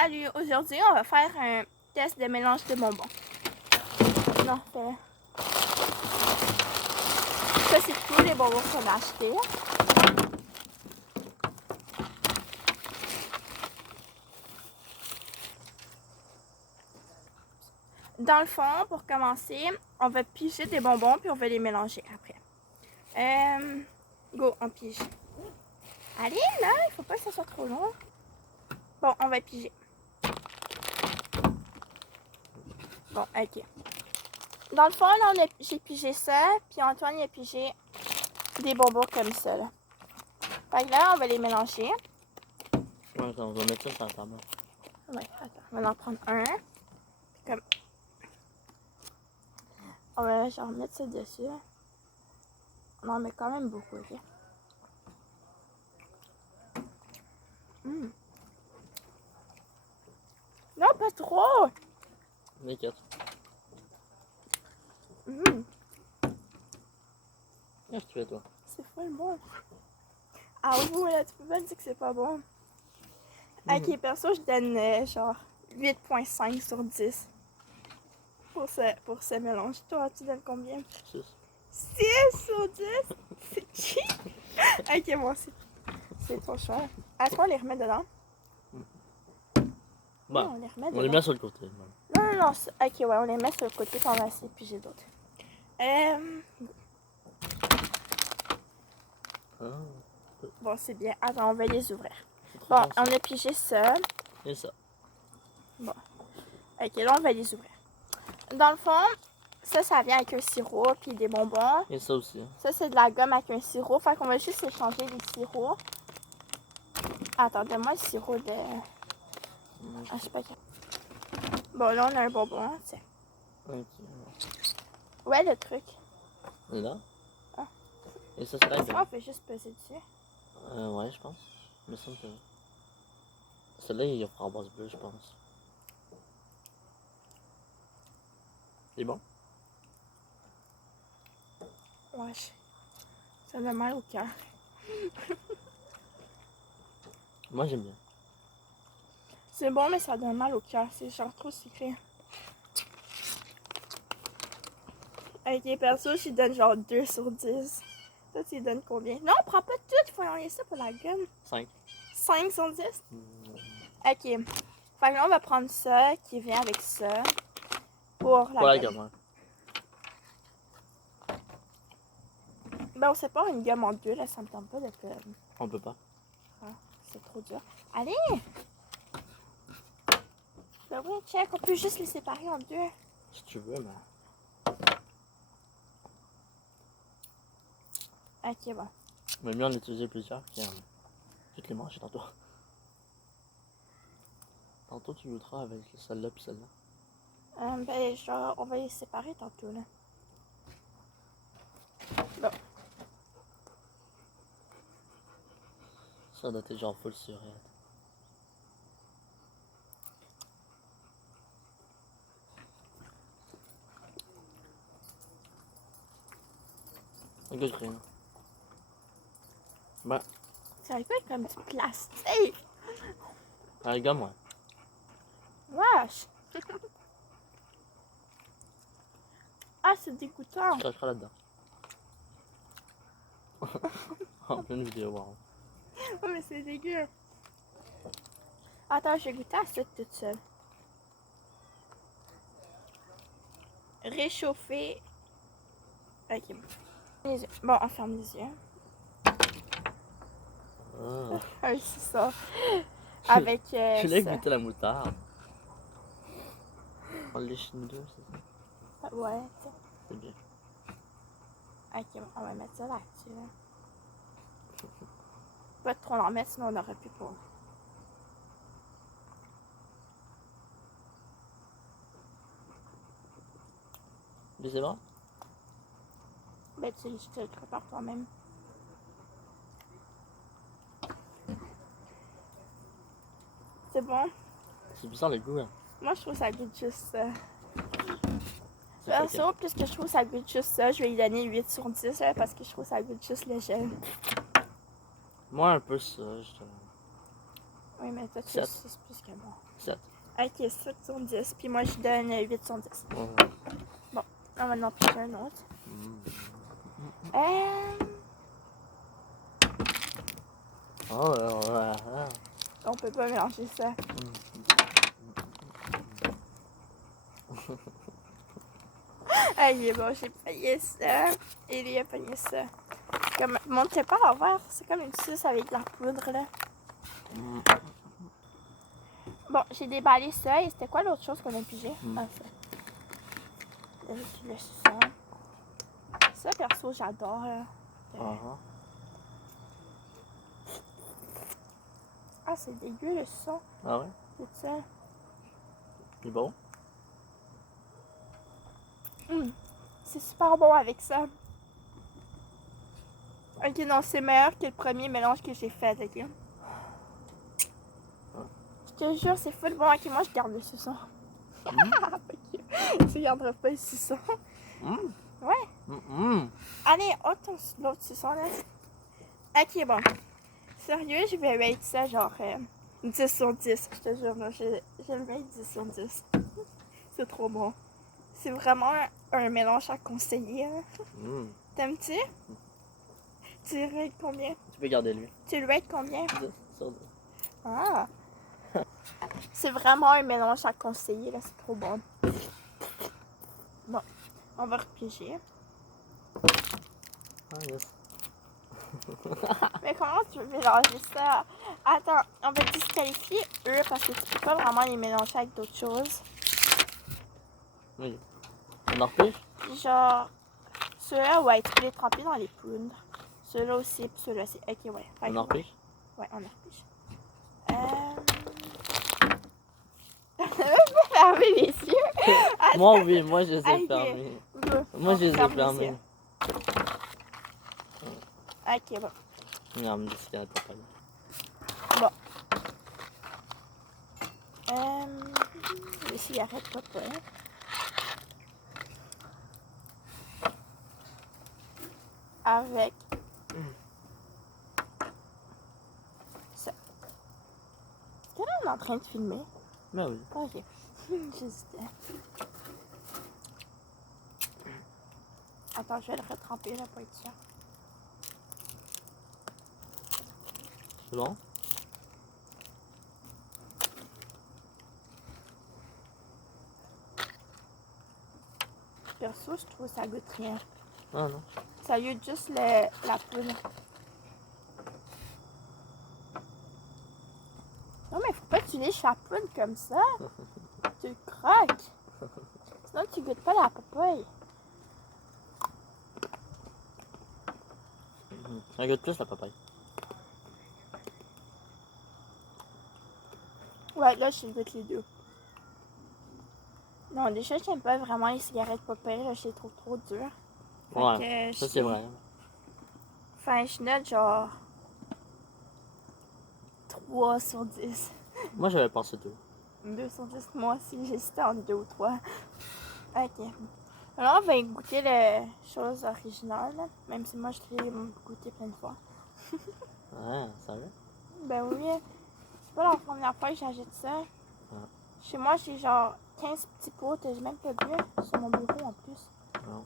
Salut, aujourd'hui on va faire un test de mélange de bonbons. Non, ça c'est tous les bonbons qu'on a achetés. Dans le fond, pour commencer, on va piger des bonbons puis on va les mélanger après. Go, on pige. Allez, là, il faut pas que ça soit trop long. Bon, on va piger. Bon, ok. Dans le fond, là, j'ai pigé ça, puis Antoine il a pigé des bonbons comme ça, là. Fait que là, on va les mélanger. Ouais, on va mettre ça sur la table. Ouais, attends, on va en prendre un. Puis comme... On va genre mettre ça dessus. On en met quand même beaucoup, ok? Non, pas trop! T'inquiète. Qu'est-ce que tu fais, toi? C'est full bon. Ah vous, là, tu peux pas dire que c'est pas bon. Ok, perso, je donne genre 8.5 sur 10 pour ce mélange. Toi, tu donnes combien? 6. 6 sur 10? C'est cheap! Ok, moi aussi. C'est trop cher. Est-ce qu'on les remet dedans? Bon, Oui, on les remet dedans. on les met sur le côté. Non, non, non. Ok, ouais, on les met sur le côté puis on va essayer de piger d'autres. Bon, c'est bien. Attends, on va les ouvrir. Bon, on a pigé ça. Et ça. Bon. Ok, là, on va les ouvrir. Dans le fond, ça vient avec un sirop puis des bonbons. Et ça aussi. Ça, c'est de la gomme avec un sirop. Fait qu'on va juste échanger les sirops. Attends, donne-moi le sirop de... Ah, je sais pas. Bon, là, on a un bonbon, tiens. Ok. Ouais, le truc. Là? Ah. Et ça, c'est la Est-ce qu'on fait juste peser dessus? Ouais, je pense. Mais ça me fait. Celle-là, il y a framboise bleue, je pense. C'est bon? Ouais, ça donne mal au cœur. Moi, j'aime bien. C'est bon, mais ça donne mal au cœur. C'est genre trop sucré. Ok, perso, je lui donne genre 2 sur 10. Toi, tu lui donnes combien? Non, on prend pas tout. Il faut enlever ça pour la gomme. 5. 5 sur 10? Ok. Fait que là, on va prendre ça qui vient avec ça pour la gomme. Ouais. Ben, on sépare une gomme en deux, là. Ça me tente pas de... On peut pas. Ah, c'est trop dur. Allez! Ben oui, check. On peut juste les séparer en deux. Si tu veux, mais. Ok, bon. Mais mieux en utiliser plusieurs, puis je vais te les manger tantôt. Tantôt, tu goûteras avec celle-là puis celle-là. Ben, genre, on va les séparer tantôt, là. Bon. Ça doit être genre full surette. Ça goûte rien. Ben, Ça goûte comme du plastique. la gomme, ouais. Wesh! Ah, c'est dégoûtant. Tu cracheras là-dedans. En pleine vidéo, wow. Oh, mais c'est dégueu. Attends, je vais goûter à ça toute seule. Réchauffer. Ok. Les yeux. Bon, on ferme les yeux. Ah oui, c'est ça. Avec Je voulais ça. goûter la moutarde. On l'échine deux, c'est ça? Ouais. C'est bien. Ok, bon, on va mettre ça là-dessus. Là. Pas trop en mettre, sinon on n'aurait plus pour. Mais c'est bon? Ben, tu te le prépares toi-même. C'est bon? C'est bizarre le goût, hein. Moi, je trouve que ça goûte juste ça. C'est pas Perso, plus que je trouve que ça goûte juste ça, je vais lui donner 8 sur 10 là, parce que je trouve que ça goûte juste le gel. Moi, un peu ça, je te... Oui, mais toi, tu 7. c'est plus que bon. 7. Ok, 7 sur 10. Puis moi, je donne 8 sur 10. Ouais. On va en piger un autre. Oh, ouais. On peut pas mélanger ça. Ah, il est bon, j'ai payé ça. Et lui a payé ça. Comme, mon pas à voir, c'est comme une sauce avec de la poudre, là. Bon, j'ai déballé ça. Et c'était quoi l'autre chose qu'on a pigé? Ah, ça. Le suçon. Ça, perso, j'adore. Ah, c'est dégueu, le suçon. Ah ouais? C'est ça. Il est bon? C'est super bon avec ça. Ok, non, c'est meilleur que le premier mélange que j'ai fait, ok? Je te jure, c'est full bon. Ok, moi, je garde le suçon. Ok, tu garderas pas le suçon. Ouais. Allez, ôte l'autre suçon, là. Ok, bon. Sérieux, je vais rate ça genre 10 sur 10. Je te jure, là, je le mets 10 sur 10. C'est trop bon. C'est vraiment un mélange à conseiller. T'aimes-tu? Tu le rates combien? Tu peux garder lui. Tu le rates combien? 10 sur 10. Ah! C'est vraiment un mélange à conseiller, là, c'est trop bon. Bon, on va repiger. Ah, yes. Mais comment tu veux mélanger ça? Attends, on va disqualifier eux parce que tu peux pas vraiment les mélanger avec d'autres choses. Oui. On en repêche? Genre, ceux-là, ouais, tu peux les tremper dans les poudres. Ceux-là aussi, puis ceux-là aussi. Ok, ouais. On en repêche? Ouais, on en repêche. T'as même pas fermé les yeux? Moi, oui, moi, je les ai Ok. fermés. Go. Moi, je les ai Ferme les fermés. yeux. Ok, bon. Non, mais c'est qu'il y a pas mal. Bon. Les cigarettes, pas. Avec ça. Est-ce qu'elle est en train de filmer? Ben oui. Ok. J'hésitais. Attends, je vais le retremper là pour être sûr. C'est bon? Perso, je trouve que ça goûte rien. Ah non. Ça goûte juste la poudre. Non, mais faut pas que tu lèches la poudre comme ça. Tu le croques. Sinon, tu goûtes pas la papaye. Ça goûte plus la papaye. Ouais, là, je goûte les deux. Non, déjà, j'aime pas vraiment les cigarettes papaye. Là, je les trouve trop dures. Ouais, ça c'est vrai. Enfin, je note genre 3 sur 10. Moi, j'avais pensé 2. 2 sur 10, moi aussi, j'hésitais entre 2 ou 3. Ok. Alors, on va goûter les choses originales, là, même si moi, je l'ai goûté plein de fois. Ouais, sérieux? Ben oui, c'est pas la première fois que j'achète ça. Chez moi, j'ai genre 15 petits pots, j'ai même pas bu sur mon bureau en plus. Non.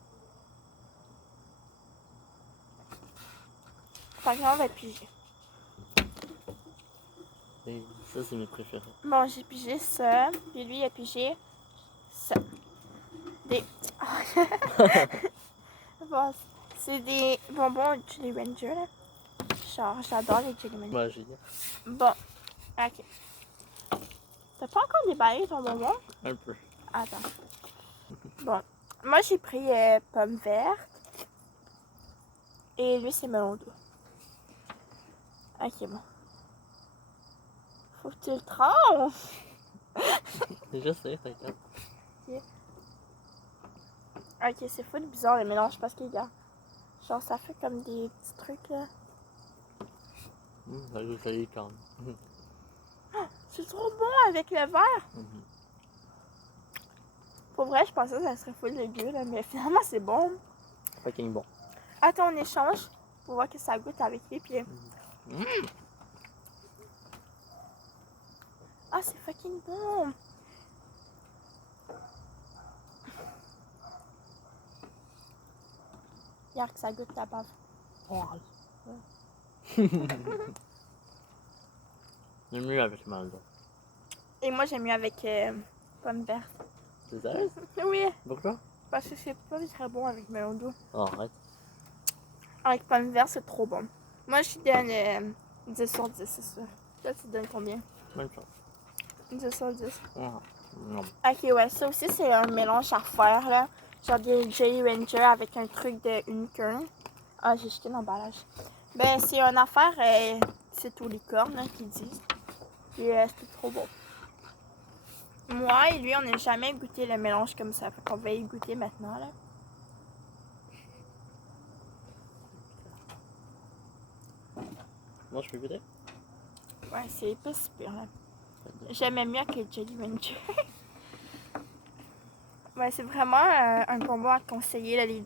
Fait que là, on va piger. Et ça, c'est mes préférés. Bon, j'ai pigé ça, puis lui, il a pigé ça. Des... Bon, c'est des bonbons Jolly Ranger, là. Genre, j'adore les Jolly Ranger. Moi, j'ai dit. Bon, ok. T'as pas encore déballé ton bonbon? Un peu. Attends. Bon, moi, j'ai pris pomme verte. Et lui, c'est melon doux. Ok, bon. Faut que tu le trempes. Je sais, t'inquiète. Ok, c'est fou bizarre le mélange parce que, regarde, genre, ça fait comme des petits trucs, là. Ça goûte la licorne. C'est trop bon avec le verre. Pour vrai, je pensais que ça serait full dégueu, là, mais finalement, c'est bon. Fucking bon. Attends, on échange pour voir que ça goûte avec les pieds. Ah, c'est fucking bon. bière que ça goûte la bave. Oh, arrête. J'aime mieux avec Maldo. Et moi, j'aime mieux avec pomme verte. C'est sérieux? Oui, Pourquoi? parce que c'est pas très bon avec melon d'eau. Oh, arrête. Avec pomme verte, c'est trop bon. Moi, je donne 10 sur 10, c'est sûr. Toi, tu donnes combien? Même chose. 10 sur 10. Ah, non. Ok, ouais, ça aussi, c'est un mélange à faire, là. Genre des Jolly Ranger avec un truc de unicorn. Ah, j'ai jeté l'emballage. Ben, c'est une affaire, c'est aux licornes, là, qu'ils disent. Puis, c'était trop bon. Moi et lui, on n'a jamais goûté le mélange comme ça. Fait qu'on va y goûter maintenant, là. Moi, je peux goûter? Ouais, c'est pas super, là. J'aimais mieux que Jolly Ranger. Ouais, c'est vraiment un bonbon à conseiller, là, les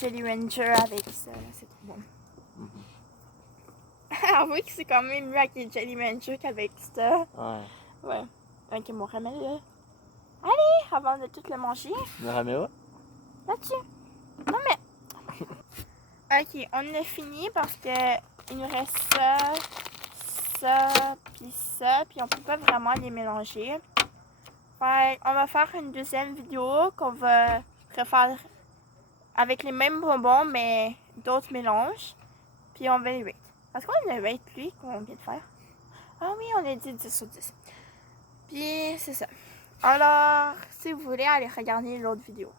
Jolly Ranger avec ça, là, c'est trop bon. Avouez que c'est quand même mieux avec les Jolly Ranger qu'avec ça. Ouais. Ouais. Ok, mon remède, là. Allez, avant de tout le manger, Le raméo? là-dessus. Non, mais... Ok, on a fini parce que il nous reste ça, puis on peut pas vraiment les mélanger. Ouais, on va faire une deuxième vidéo qu'on va refaire avec les mêmes bonbons, mais d'autres mélanges. Puis on va les rate. Parce qu'on a rate lui qu'on vient de faire. Ah oui, on a dit 10 sur 10. Puis c'est ça. Alors, si vous voulez, allez regarder l'autre vidéo.